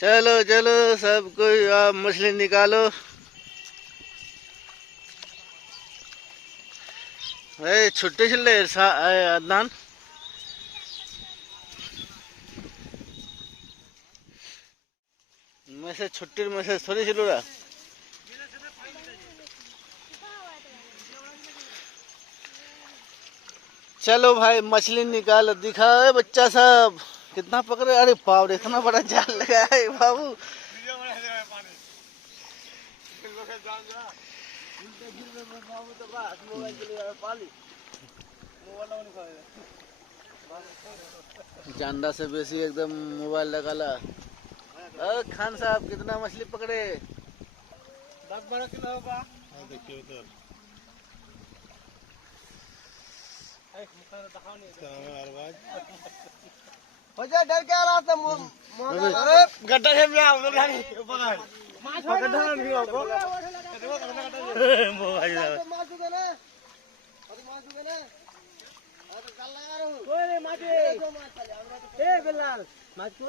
चलो चलो सब कोई आप मछली निकालो। छुट्टी छिल्ले अदनान मैसेज छुट्टी मैसेज थोड़ी छिलो रहा। चलो भाई मछली निकालो दिखाओ बच्चा सब कितना पकड़े। अरे बाप रे इतना बड़ा जाल लगा है बाबू। जांडा से बेसी एकदम मोबाइल लगाला। खान साहब कितना मछली पकड़े? 10-12 किलो होगा। देखिए उधर हो जा। डर क्या रहा था? अरे गड्ढा से मैं उधर जाने पकड़ गड्ढा नहीं होगा। मोबाइल मार दूंगा ना। अरे मार दूंगा ना। अरे कल लगा रहा हूं। ओए मार दे। ए बिल्लाल मार तू।